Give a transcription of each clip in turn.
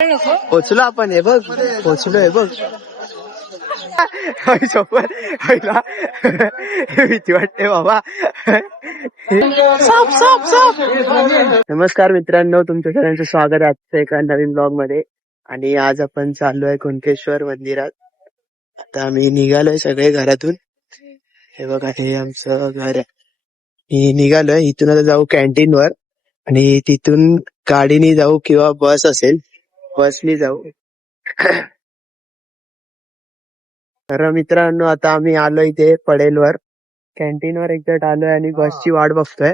पोचलो आपण. हे बघ पोचलो. हे बघ सोबत भीती वाटते बाबा. नमस्कार मित्रांनो, तुमच्या सगळ्यांचं स्वागत आहे आजच्या एका नवीन ब्लॉग मध्ये. आणि आज आपण चाललोय कुणकेश्वर मंदिरात. आता आम्ही निघालोय सगळे घरातून. हे बघा, हे आमचं घर आहे. निघालोय इथून. आता जाऊ कॅन्टीन वर आणि तिथून गाडीने जाऊ किंवा बस असेल, बसनी जाऊ. तर मित्रांनो, आता आम्ही आलो इथे पडेलवर. कॅन्टीन वर एक्झॅक्ट आलोय आणि बसची वाट बघतोय.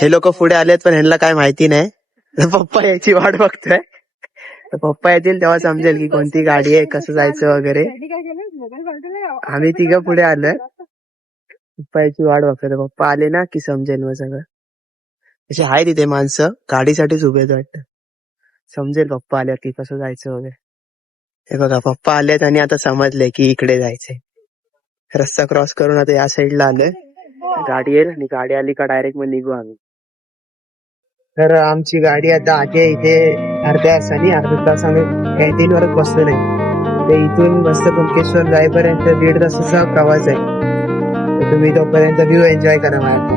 हे लोक पुढे आलेत पण ह्यांना काय माहिती नाही. पप्पा याची वाट बघतोय. तर पप्पा येतील तेव्हा समजेल की कोणती गाडी आहे, कसं जायचं वगैरे. आम्ही तिघं पुढे आलोय. पप्पा याची वाट बघतोय. पप्पा आले ना की समजेल मग सगळं. असे आहे तिथे माणसं गाडीसाठीच उभे वाटतं. समजेल पप्पा आल्यावर की कसं जायचं वगैरे. हे बघा, पप्पा आलेत आणि आता समजले की इकडे जायचंय. रस्ता क्रॉस करून आता या साईडला आलोय. गाडी येईल आणि गाडी आली का डायरेक्ट मग निघू आम्ही. तर आमची गाडी आता आली आहे इथे. अर्ध्या तास आम्ही कॅन्टीन वरच बसलो नाही. ते इथून मस्त कुणकेश्वर जाईपर्यंत 1.5 तासाचा प्रवास आहे. तर तुम्ही तोपर्यंत व्ह्यू एन्जॉय करा माझ्या.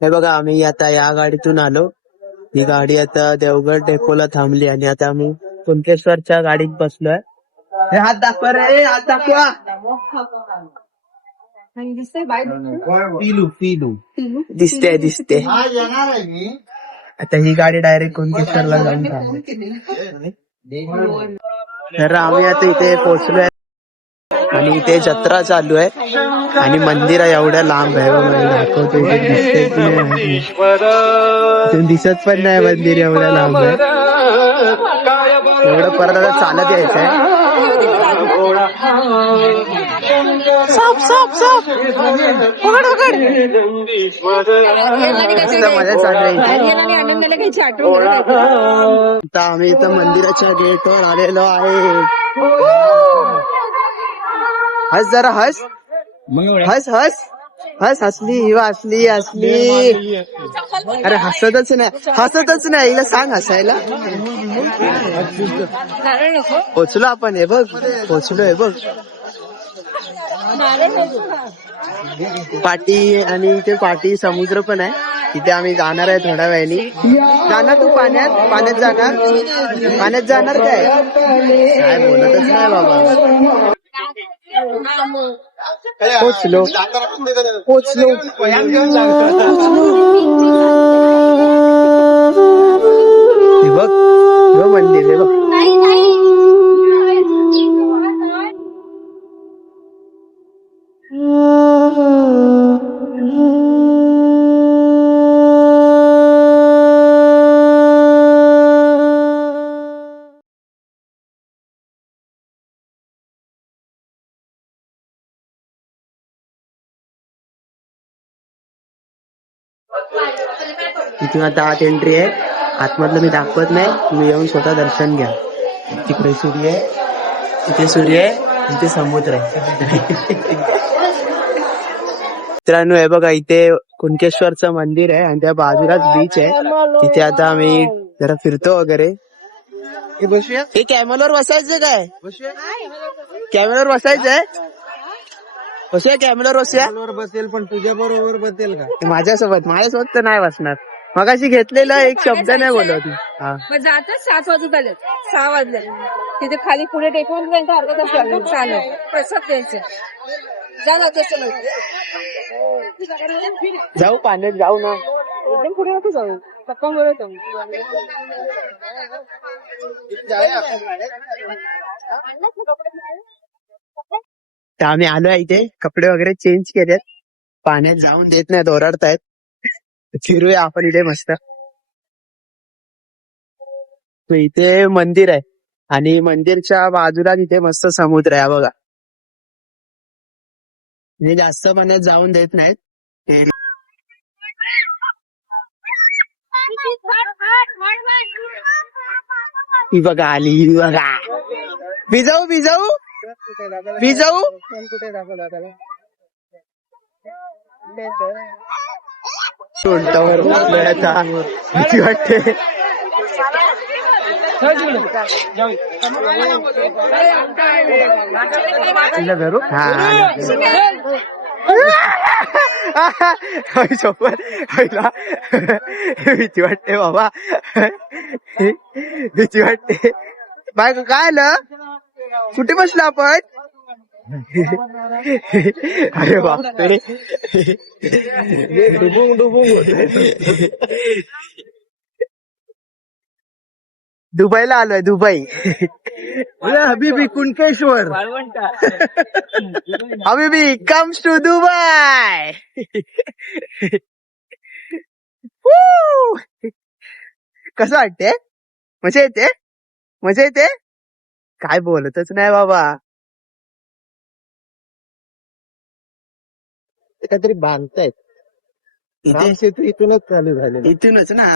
हे बघा, आम्ही आता या गाडीतून आलो. ही गाडी आता देवगड डेपोला थांबली आणि आता आम्ही कुणकेश्वरच्या गाडीत बसलोय. हे हात दाखवा रे, हात दाखवा. दिसते. आता ही गाडी डायरेक्ट कुणकेश्वरला जाऊन थांबली. तर आम्ही आता इथे पोहोचलोय आणि इथे जत्रा चालू आहे आणि मंदिर एवढ्या लांब आहे. दाखवतो इथे दिसते की नाही, दिसत पण नाही. मंदिर एवढ्या लांब आहे. एवढं परत आता चालत यायचंय. मजा चालू आहे. आता आम्ही इथं मंदिराच्या गेटवर आलेलो आहे. हस जरा, हस हस हस हस. हसली हसली हसली. अरे हसतच नाही. हिला सांग हसायला. पोचलो आपण. हे बघ पोचलो. हे बघ पाटी. आणि इथे पाटी समुद्र पण आहे. तिथे आम्ही जाणार आहे थोड्या वेळाने. जाणार तू पाण्यात जाणार काय बोलतच नाही बाबा. पोचलो. हे बघ मंदिर. हे बघ इथून आता आत एंट्री आहे. आतमधलं मी दाखवत नाही, तुम्ही येऊन स्वतः दर्शन घ्या. तिकडे सूर्य आहे, इथे सूर्य आहे, इथे समुद्र आहे. मित्रांनो, हे बघा इथे कुणकेश्वरचं मंदिर आहे आणि त्या बाजूलाच बीच आहे. तिथे आता आम्ही जरा फिरतो वगैरे. हे कॅमेलवर बसायचं काय? कॅमेलवर बसायचंय. कॅमेलवर बसूया. बसेल पण तुझ्या बरोबर बसेल का? माझ्यासोबत तर नाही बसणार. मगाशी घेतलेला एक शब्द नाही बोलत. हा मग जातात 7 वाजत आले 6 वाजले तिथे खाली पुढे टेकवून त्यांचा अर्धा तास लागला चालेल प्रसाद द्यायचे जा तसं जाऊ पाण्यात जाऊ ना. एकदम पुढे नको जाऊ पप्पा बोलत तर आम्ही आलोय इथे कपडे वगैरे चेंज केलेत. पाण्यात जाऊन देत नाहीत ओरडतायत. फिरूया आपण इथे मस्त. तो इथे मंदिर आहे आणि मंदिरच्या बाजूला तिथे मस्त समुद्र आहे बघा. म्हणजे जास्त पाण्यात जाऊन देत नाहीत. ही बघा आली ही बघा. भिजाऊ भिजाऊ भिजाऊ तोंडावर बसलोय आता. भीती वाटते. सोबत भीती वाटते बाबा. भीती वाटते. बाय काय आलं कुठे बसलो आपण. अरे बापरे. दुबईला आलोय दुबई. हबीबी कुणकेश्वर. हबीबी कम्स टू दुबई. कसं वाटते. मजा येते मजा येते. काय बोलतच नाही बाबा. काहीतरी बांधतायत इथे. इथूनच चालू झाले इथूनच ना.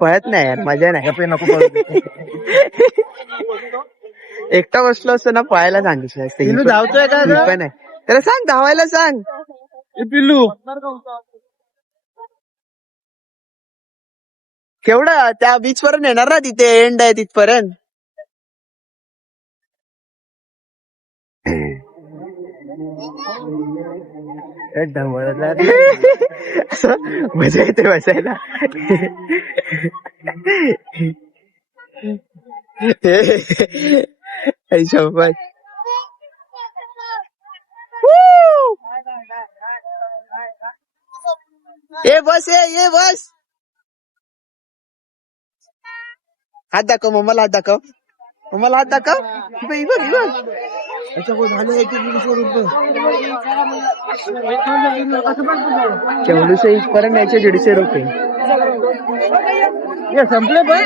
पळत नाही यार मजा नाही. एकटा बसलो असतो ना पळायला सांगितलं असतं. पिल्लू धावतोय का पण आहे त्याला सांग धावायला सांग. पिल्लू केवढं त्या बीच पर्यंत येणार ना. तिथे एंड आहे तिथपर्यंत. मजा येते बसायला. शपथ. ये बस ये बस. हात दाखव मम्माला. हात दाखव मम्माला. हात दाखव. चौलीसशे इथपर्यंत यायचे 150 रुपये. संपले पण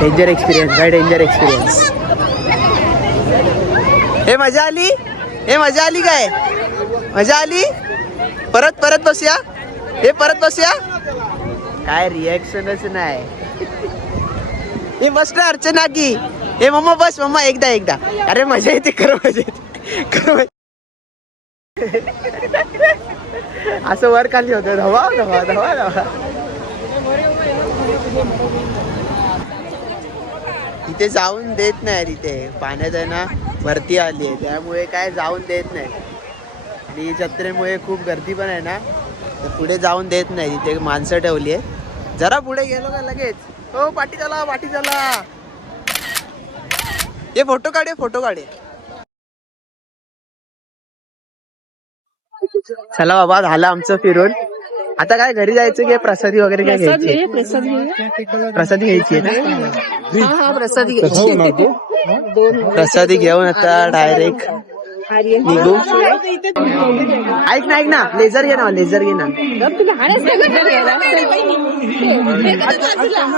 डेंजर एक्सपिरियन्स भाई. Danger experience. हे मजा आली. हे मजा आली काय. मजा आली. परत परत बसूया. हे परत बसूया. काय रिॲक्शनच नाही. हे बस ना अर्चना की. हे मम्मा बस मम्मा एकदा एकदा. अरे मजा येते. खरं मजा येते. खरं असं वर खाली होतं. धावा धावा धावा धावा. तिथे जाऊन देत नाही. तिथे पाण्यात आहे ना भरती आली आहे त्यामुळे काय जाऊन देत नाही. आणि जत्रेमुळे खूप गर्दी पण आहे ना तर पुढे जाऊन देत नाही. तिथे माणसं ठेवली आहे. जरा पुढे गेलो का लगेच हो पाठी चला पाठी चला. हे फोटो काढे फोटो काढे. चला बाबा झालं आमचं फिरून. आता काय घरी जायचं की प्रसादी वगैरे काय घ्यायची. प्रसादी घ्यायची आहे ना. प्रसादी घ्यायची. प्रसादी घेऊन आता डायरेक्ट निघू. ऐक ना ऐक ना लेझर घे ना. लेझर घे ना.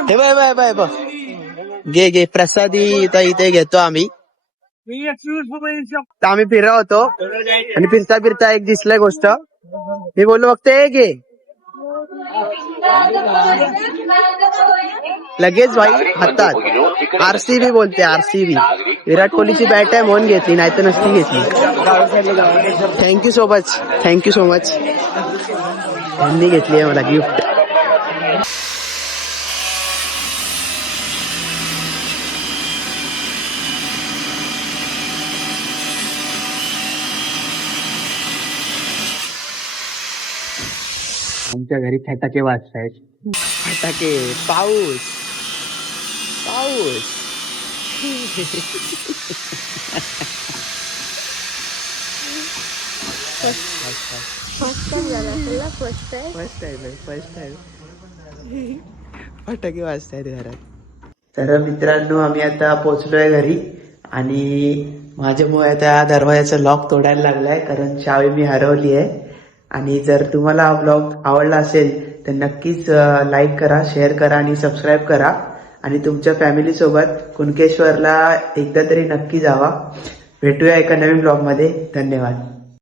हे बाय बाय बाय बघ. घे घे प्रसादी इथे घेतो आम्ही. तर आम्ही फिरत होतो आणि फिरता फिरता एक दिसलंय गोष्ट. मी बोललो फक्त एक घे, लगेच भाई हातात आरसीबी बोलते, आरसीबी विराट कोहलीची बॅट आहे म्हणून घेतली, नाही तर नसती घेतली. Thank you so much, thank you so much. त्यांनी घेतली आहे मला गिफ्ट. आमच्या घरी फटाके वाजतायत. फटाके, पाऊस पाऊस. फर्स्ट टाइम फटाके वाजतायत घरात. तर मित्रांनो आम्ही आता पोहोचलोय घरी आणि माझ्यामुळे आता दरवाजाचा लॉक तोडायला लागलाय, कारण चावी मी हरवली आहे. आणि जर तुम्हाला हा ब्लॉग आवडला असेल तर नक्कीच लाईक करा, शेअर करा आणि सबस्क्राईब करा. आणि तुमच्या फॅमिली सोबत कुणकेश्वरला एकदा तरी नक्की जावा. भेटूया एका नवीन ब्लॉग मध्ये. धन्यवाद.